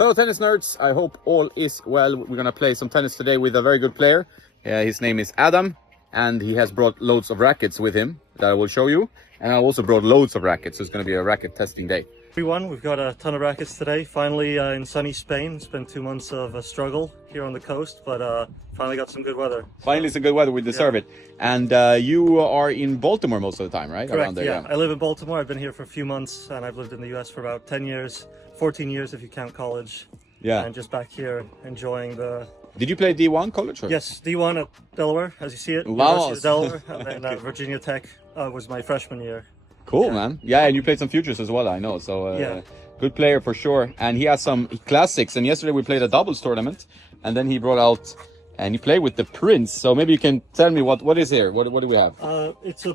Fellow tennis nerds, I hope all is well. We're gonna play some tennis today with a very good player. His name is Adam, and he has brought loads of rackets with him that I will show you. And I also brought loads of rackets, so it's gonna be a racket testing day. Everyone, we've got a ton of rackets today. Finally in sunny Spain. It's been 2 months of a struggle here on the coast, but finally got some good weather. Finally some good weather, we deserve it. And you are in Baltimore most of the time, right? Correct, Around there, yeah. I live in Baltimore. I've been here for a few months, and I've lived in the US for about 10 years, 14 years if you count college. Yeah. And just back here enjoying the... Did you play D1 college? Or? Yes, D1 at Delaware, as you see it. Wow. University of Delaware, and then Virginia Tech was my freshman year. Cool, Yeah. man. Yeah, and you played some futures as well, I know. So Yeah. good player for sure. And he has some classics. And yesterday we played a doubles tournament, and then he brought out and he played with the Prince. So maybe you can tell me what is here. What do we have? It's a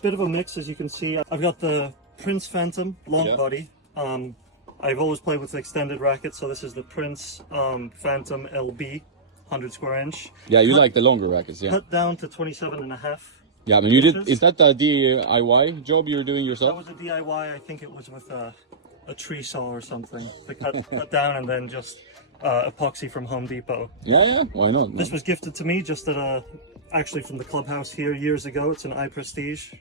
bit of a mix, as you can see. I've got the Prince Phantom long Yeah. body. I've always played with extended rackets, so this is the Prince Phantom LB 100 square inch. Yeah, you like the longer rackets, yeah. Cut down to 27.5. Yeah, I mean, you did. Is that the DIY job you're doing That yourself? was a DIY. I think it was with a tree saw or something. They cut down and then just epoxy from Home Depot. Yeah, why not? This was gifted to me just at actually from the clubhouse here years ago. It's an iPrestige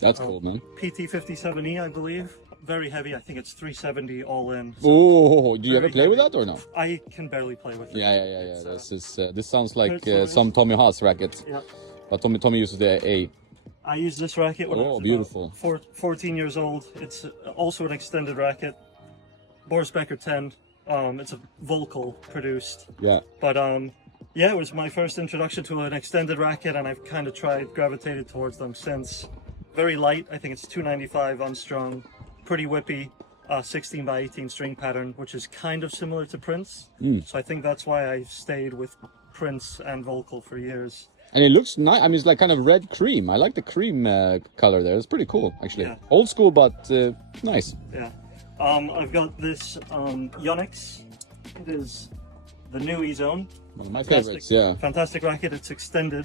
That's cool, man. PT57E, I believe. Very heavy. I think it's 370 all in. So Oh, do you ever very play with heavy. that or no? I can barely play with it. Yeah. This sounds like It's some Tommy Haas racket, Yeah. but Tommy uses the A. I used this racket when I Oh, was beautiful. about 14 years old. It's also an extended racket. Boris Becker 10. It's a Volkel produced. Yeah. But yeah, it was my first introduction to an extended racket, and I've kind of gravitated towards them since. Very light. I think it's 295 unstrung. Pretty whippy. 16 by 18 string pattern, which is kind of similar to Prince. So I think that's why I stayed with Prince and Volkel for years. And it looks nice. I mean, it's like kind of red cream. I like the cream color there. It's pretty cool, actually. Yeah. Old school, but nice. Yeah. I've got this Yonex. It is the new E-Zone. One of my favorites, yeah. Fantastic racket. It's extended.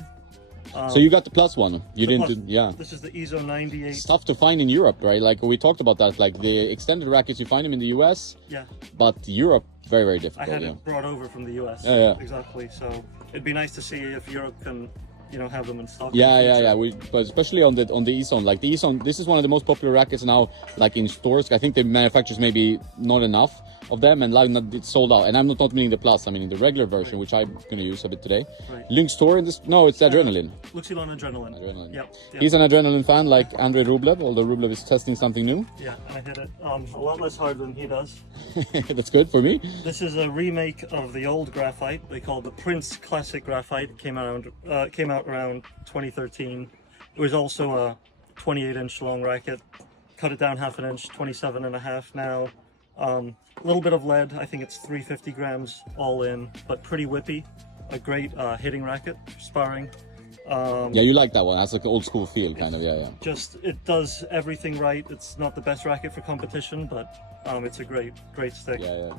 So you got the plus one. You The didn't, plus. yeah. This is the E-Zone 98. It's tough to find in Europe, right? Like we talked about that. Like the extended rackets, you find them in the US, Yeah. but Europe, very, very I difficult. had Yeah. it brought over from the US. Yeah. Exactly. So it'd be nice to see if Europe can, have them in stock. Yeah. But especially on the E-Zone, like the E-Zone, this is one of the most popular rackets now, like in stores. I think the manufacturers maybe not enough of them, and like it's sold out. And I'm not meaning the plus. I mean the regular version, which I'm gonna use a bit today. Right. Lynx Tour in this? No, it's Adrenaline. Luxilon Adrenaline. Adrenaline. Yep. He's an Adrenaline fan, like Andrei Rublev. Although Rublev is testing something new. Yeah, and I hit it a lot less hard than he does. That's good for me. This is a remake of the old graphite. They call it the Prince Classic Graphite. It came out around 2013. It was also a 28-inch long racket. Cut it down half an inch, 27.5 now. A little bit of lead. I think it's 350 grams all in, but pretty whippy. A great hitting racket, sparring. Yeah, you like that one. That's like an old school feel, kind of. Yeah. Just it does everything right. It's not the best racket for competition, but it's a great stick. Yeah.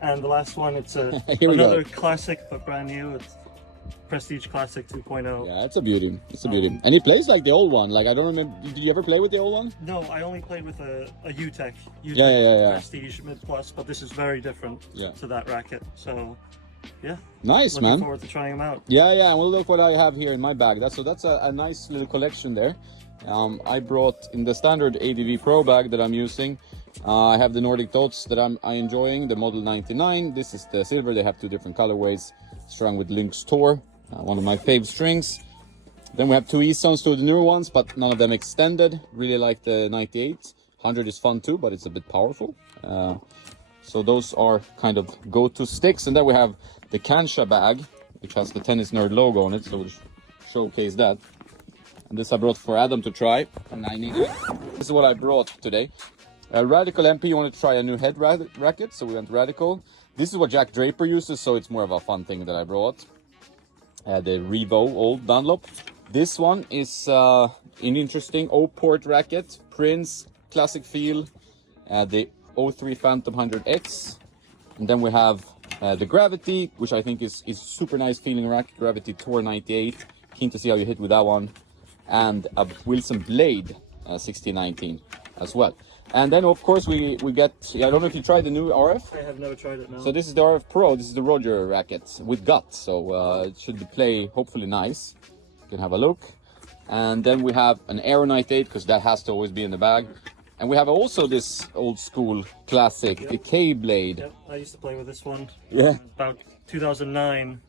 And the last one, it's Here we another go. classic but brand new. It's Prestige Classic 2.0. Yeah, it's a beauty. It's a beauty. And he plays like the old one. Like I don't remember. Did you ever play with the old one? No, I only played with a UTEC. Yeah. Prestige Mid Plus, but this is very different to that racket. So, yeah. Nice, Looking man. forward to trying them out. Yeah. And we'll look what I have here in my bag. That's a nice little collection there. I brought in the standard ADV Pro bag that I'm using. I have the Nordic Dots that I'm enjoying, the Model 99. This is the silver. They have two different colorways, strung with Lynx Tour, one of my fave strings. Then we have two E-Zones, two of the newer ones, but none of them extended. Really like the 98. 100 is fun too, but it's a bit powerful. So those are kind of go-to sticks. And then we have the Kansha bag, which has the Tennis Nerd logo on it, so we'll showcase that. And this I brought for Adam to try, and I need it. This is what I brought today. Radical MP, you want to try a new head racket, so we went Radical. This is what Jack Draper uses, so it's more of a fun thing that I brought. The Revo old Dunlop. This one is an interesting O-port racket, Prince, classic feel. The O3 Phantom 100X. And then we have the Gravity, which I think is super nice feeling racket, Gravity Tour 98. Keen to see how you hit with that one. And a Wilson Blade 1619 as well. And then of course we get, I don't know if you tried the new RF. I have never tried it now. So this is the RF Pro. This is the Roger racket with gut. So it should play hopefully nice. You can have a look. And then we have an Aero 98 because that has to always be in the bag. And we have also this old school classic, the K-Blade. Yep, I used to play with this one. Yeah. About 2009,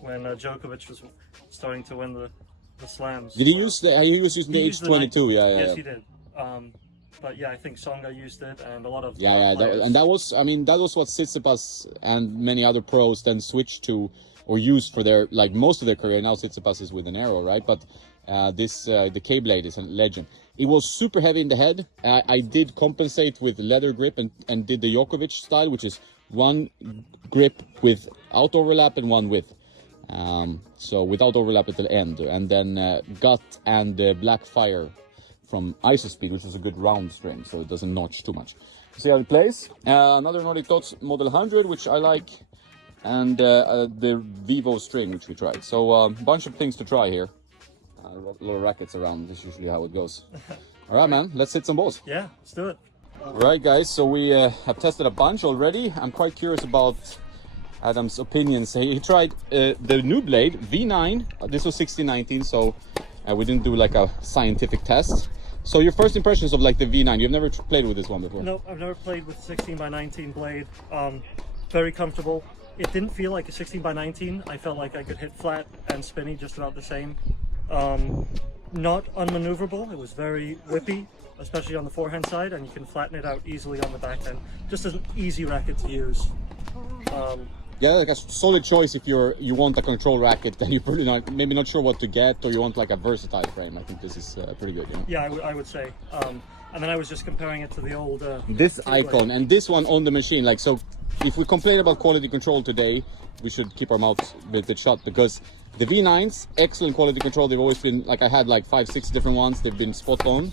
when Djokovic was starting to win the slams. Did he use the? He was using the H22. Yeah. Yes, he did. But yeah, I think Songa used it, and a lot of And that was, I mean, that was what Tsitsipas and many other pros then switched to or used for their, like, most of their career. Now Tsitsipas is with an Aero, right? But the K-Blade is a legend. It was super heavy in the head. I did compensate with leather grip and did the Djokovic style, which is one grip without overlap and one with. So without overlap at the end, and then gut and black fire from Isospeed, which is a good round string, so it doesn't notch too much. See how it plays. Another Nordic Dots Model 100, which I like, and the Vivo string, which we tried. So a bunch of things to try here. A lot of rackets around. This is usually how it goes. All right, man. Let's hit some balls. Yeah, let's do it. All right, guys. So we have tested a bunch already. I'm quite curious about Adam's opinions. He tried the new blade V9. This was 1619, so we didn't do like a scientific test. So your first impressions of like the V9? You've never played with this one before? No, I've never played with 16x19 blade. Very comfortable. It didn't feel like a 16x19. I felt like I could hit flat and spinny just about the same. Not unmaneuverable. It was very whippy, especially on the forehand side, and you can flatten it out easily on the backhand. Just an easy racket to use. Yeah, like a solid choice if you want a control racket, then you're probably maybe not sure what to get, or you want like a versatile frame. I think this is pretty good. You know? Yeah, I would say. And then I was just comparing it to the old. This icon and this one on the machine. Like, so, if we complain about quality control today, we should keep our mouths a bit shut, because the V9s, excellent quality control. They've always been, like, I had like 5-6 different ones. They've been spot on.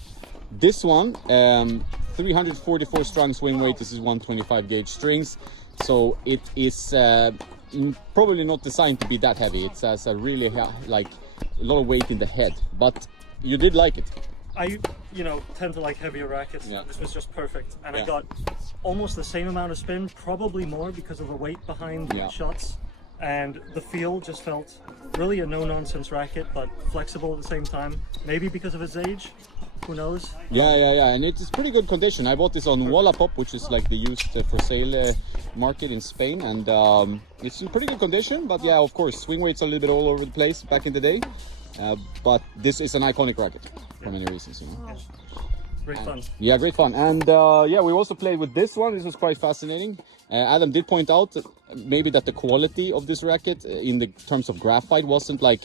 This one, 344 strung swing weight. This is 125 gauge strings. So it is probably not designed to be that heavy. It has a really like a lot of weight in the head, but you did like it. I tend to like heavier rackets. Yeah. This was just perfect, and Yeah. I got almost the same amount of spin, probably more because of the weight behind the shots, and the feel just felt really a no-nonsense racket, but flexible at the same time. Maybe because of its age. Who knows? Yeah, and it's pretty good condition. I bought this on Wallapop, which is like the used for sale market in Spain, and it's in pretty good condition. But yeah, of course, swing weight's a little bit all over the place back in the day. But this is an iconic racket for many reasons, you know. Yeah. Great fun. Yeah, great fun. And yeah, we also played with this one. This was quite fascinating. Adam did point out that maybe that the quality of this racket in the terms of graphite wasn't like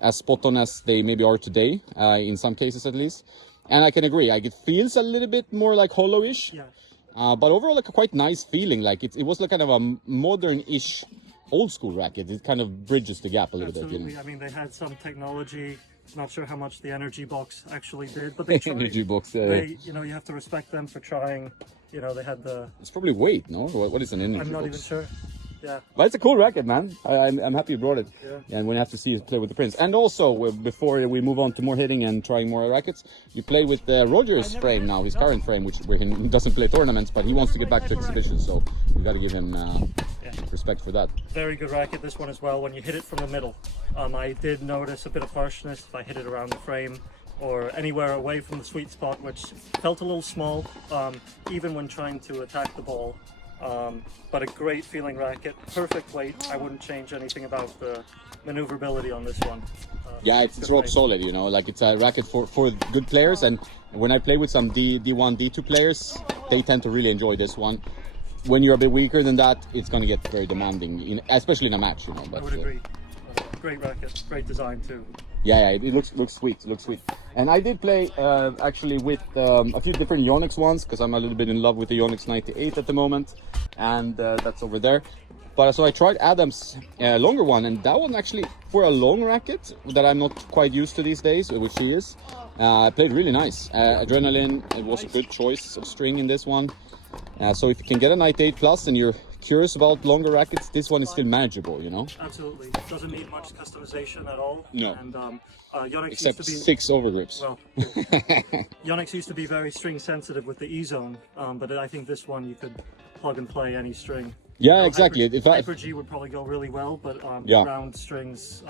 as spot on as they maybe are today, in some cases at least. And I can agree, like it feels a little bit more like hollow-ish, Yeah. but overall like a quite nice feeling. Like it was like kind of a modern-ish old school racket. It kind of bridges the gap a little Absolutely. bit. You know? I mean, they had some technology. Not sure how much the energy box actually did, but they tried. Energy box. They, you have to respect them for trying. They had the. It's probably weight, no? What is an energy box? I'm not even sure. Yeah. But it's a cool racket, man. I'm happy you brought it. Yeah. And we have to see you play with the Prince. And also, before we move on to more hitting and trying more rackets, you play with Roger's frame now, his current frame, where he doesn't play tournaments, but he wants to get back to exhibitions. So we got to give him respect for that. Very good racket, this one as well, when you hit it from the middle. I did notice a bit of harshness if I hit it around the frame or anywhere away from the sweet spot, which felt a little small, even when trying to attack the ball. But a great feeling racket, perfect weight. I wouldn't change anything about the maneuverability on this one. Yeah, it's rock solid, like it's a racket for good players. And when I play with some D1, D2 players, they tend to really enjoy this one. When you're a bit weaker than that, it's going to get very demanding, especially in a match, But, I would agree. Great racket, great design too. Yeah, it looks sweet. It looks sweet. And I did play actually with a few different Yonex ones, because I'm a little bit in love with the Yonex 98 at the moment, and that's over there. But so I tried Adam's longer one, and that one actually, for a long racket that I'm not quite used to these days, which she is, played really nice. Adrenaline, it was a good choice of string in this one. So if you can get a 98 plus and you're curious about longer rackets, this one is still manageable, you know? Absolutely. Doesn't need much customization at all. No. And Yonex Except used to be 6 overgrips. well. Yonex used to be very string sensitive with the E-zone, but I think this one you could plug and play any string. Yeah, exactly. Hyper G would probably go really well, but yeah. round strings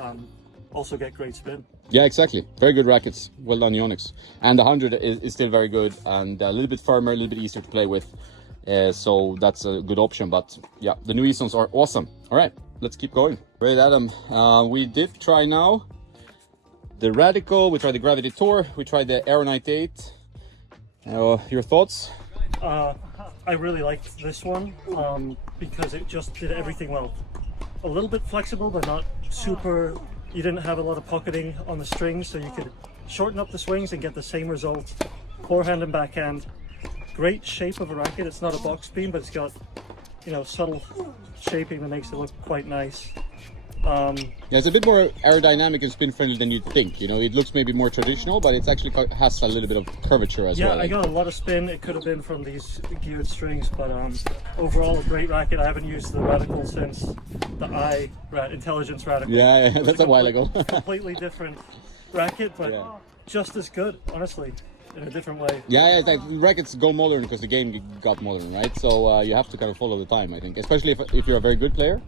also get great spin. Yeah, exactly. Very good rackets. Well done, Yonex. And the 100 is still very good and a little bit firmer, a little bit easier to play with. So that's a good option. But yeah, the new E-zones are awesome. All right, let's keep going. Great, Adam. We did try now the Radical, we tried the Gravity Tour, we tried the Aero 98. Your thoughts? I really liked this one because it just did everything well. A little bit flexible, but not super. You didn't have a lot of pocketing on the strings, so you could shorten up the swings and get the same result. Forehand and backhand. Great shape of a racket. It's not a box beam, but it's got, you know, subtle shaping that makes it look quite nice. Yeah, it's a bit more aerodynamic and spin friendly than you'd think. You know, it looks maybe more traditional, but it actually has a little bit of curvature as well. Yeah, I got a lot of spin. It could have been from these geared strings, but overall a great racket. I haven't used the Radical since the Intelligence Radical. Yeah, that's a while ago. Completely different racket, but just as good, honestly, in a different way. Yeah, it's like rackets go modern because the game got modern, right? So you have to kind of follow the time, I think, especially if you're a very good player.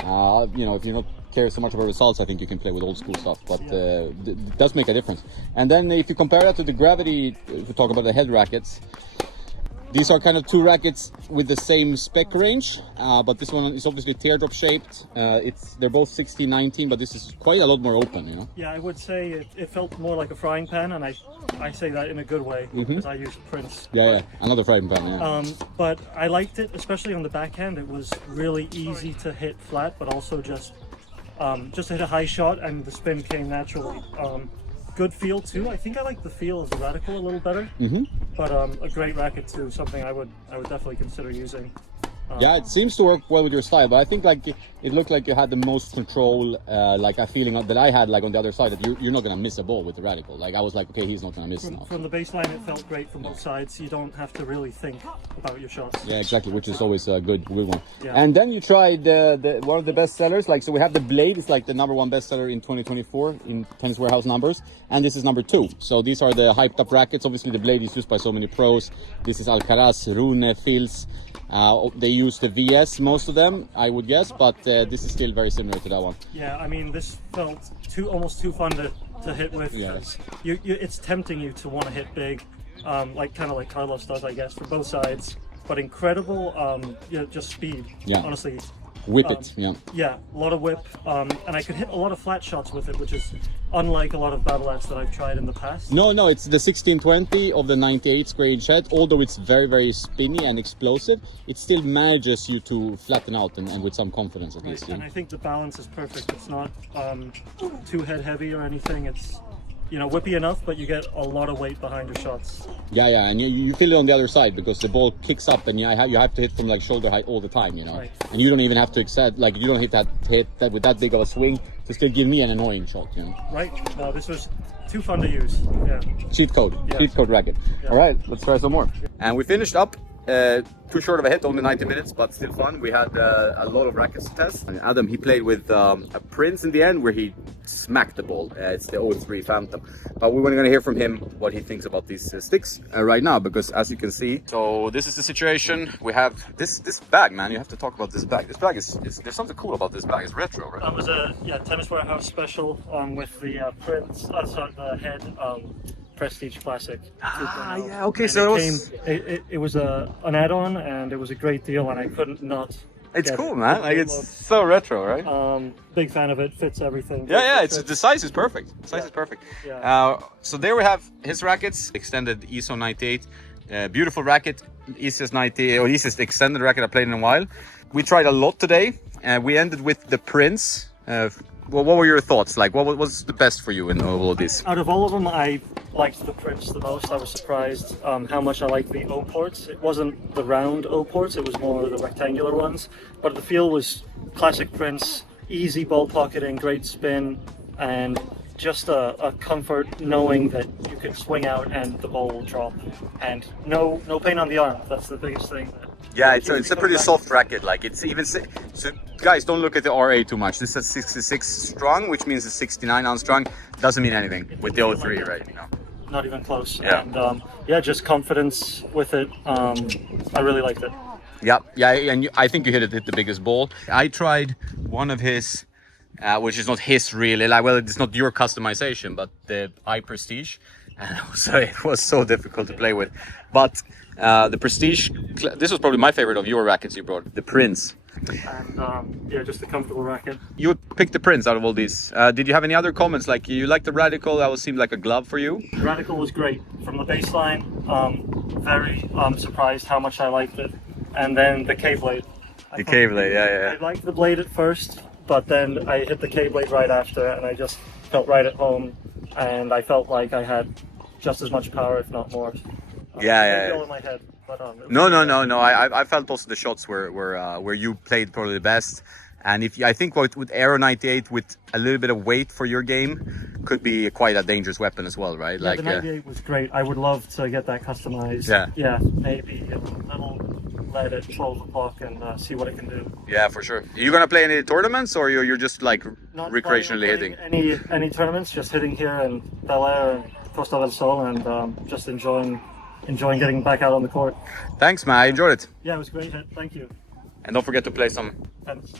You know, if you don't care so much about results, I think you can play with old school stuff, but it does make a difference. And then if you compare that to the Gravity, if we talk about the head rackets, these are kind of two rackets with the same spec range, but this one is obviously teardrop shaped. They're both 16-19, but this is quite a lot more open, you know? Yeah, I would say it felt more like a frying pan, and I say that in a good way, because I used Prince. Yeah, another frying pan, yeah. But I liked it, especially on the backhand. It was really easy to hit flat, but also just hit a high shot, and the spin came naturally. Good feel too. I think I like the feel of the Radical a little better, but a great racket too. Something I would definitely consider using. Yeah, it seems to work well with your style, but I think like it looked like you had the most control, like a feeling that I had like on the other side that you're not gonna miss a ball with the Radical. Like I was like, okay, he's not gonna miss now. From the baseline, it felt great from both sides. You don't have to really think about your shots. Yeah, exactly, which is always a good one. Yeah. And then you tried one of the best sellers. Like, so we have the Blade. It's like the #1 bestseller in 2024 in Tennis Warehouse numbers, and this is #2. So these are the hyped up rackets. Obviously, the Blade is used by so many pros. This is Alcaraz, Rune, Fils. They use the VS, most of them, I would guess, but this is still very similar to that one. Yeah, I mean, this felt almost too fun to hit with. Yes. It's tempting you to want to hit big, like kind of like Carlos does, I guess, for both sides. But incredible, just speed. Yeah. Honestly. Whip it, yeah. Yeah, a lot of whip, and I could hit a lot of flat shots with it, which is unlike a lot of battlets that I've tried in the past. No, it's the 1620 of the 98 square inch head. Although it's very, very spinny and explosive, it still manages you to flatten out and with some confidence at least. And I think the balance is perfect. It's not too head heavy or anything. It's, you know, whippy enough, but you get a lot of weight behind your shots. Yeah, and you feel it on the other side because the ball kicks up and you have to hit from like shoulder height all the time, you know. Right. And you don't even have to accept, like you don't hit that with that big of a swing to still give me an annoying shot, you know. Right. No, this was too fun to use. Yeah. Cheat code racket. Yeah. All right, let's try some more. And we finished up. Too short of a hit, only 90 minutes, but still fun. We had a lot of rackets to test. And Adam, he played with a Prince in the end where he smacked the ball. It's the 03 Phantom. But we want to hear from him what he thinks about these sticks right now, because as you can see, so this is the situation. We have this bag, man. You have to talk about this bag. This bag is there's something cool about this bag. It's retro, right? That was a Tennis Warehouse special with the Prince, the head. Prestige Classic 2.0. Yeah, okay, so it was an add-on, and it was a great deal, and I couldn't not. It's cool, man. Like it's so retro, right? Big fan of it. Fits everything. Yeah. The size is perfect. The size is perfect. Yeah. So there we have his rackets, extended ESO 98, beautiful racket, easiest extended racket I played in a while. We tried a lot today, and we ended with the Prince. Well, what were your thoughts? Like, what was the best for you in all of this? Out of all of them, I liked the Prince the most. I was surprised how much I liked the O ports. It wasn't the round O ports, it was more the rectangular ones. But the feel was classic Prince, easy ball pocketing, great spin, and just a comfort knowing that you can swing out and the ball will drop. And no pain on the arm. That's the biggest thing Yeah, it's a pretty soft racket. Like it's even so. Guys, don't look at the RA too much. This is 66 strong, which means it's 69 unstrung. Doesn't mean anything with the O3, right? You know. Not even close. Yeah. And yeah, just confidence with it. I really liked it. Yeah, and I think you hit the biggest ball. I tried one of his, which is not his really. Like, well, it's not your customization, but the Prestige, and it was so difficult to play with. But the Prestige, this was probably my favorite of your rackets you brought, the Prince. And yeah, just a comfortable racket. You would pick the Prince out of all these. Did you have any other comments? Like you like the Radical? That would seem like a glove for you. The Radical was great from the baseline. Very surprised how much I liked it. And then the K-blade. The K-blade, yeah. I liked the blade at first, but then I hit the K-blade right after, and I just felt right at home, and I felt like I had just as much power, if not more. Yeah. All in my head, but, No. I felt also the shots were where you played probably the best. And I think with Aero 98 with a little bit of weight for your game could be quite a dangerous weapon as well, right? Yeah, like the 98 was great. I would love to get that customized. Yeah, maybe a little let it 12 o'clock and see what it can do. Yeah, for sure. Are you gonna play any tournaments, or you're just like Not recreationally hitting? Any tournaments? Just hitting here in Bel Air and Costa del Sol, and just enjoying getting back out on the court. Thanks, man. I enjoyed it. Yeah, it was great. Thank you. And don't forget to play some Thanks.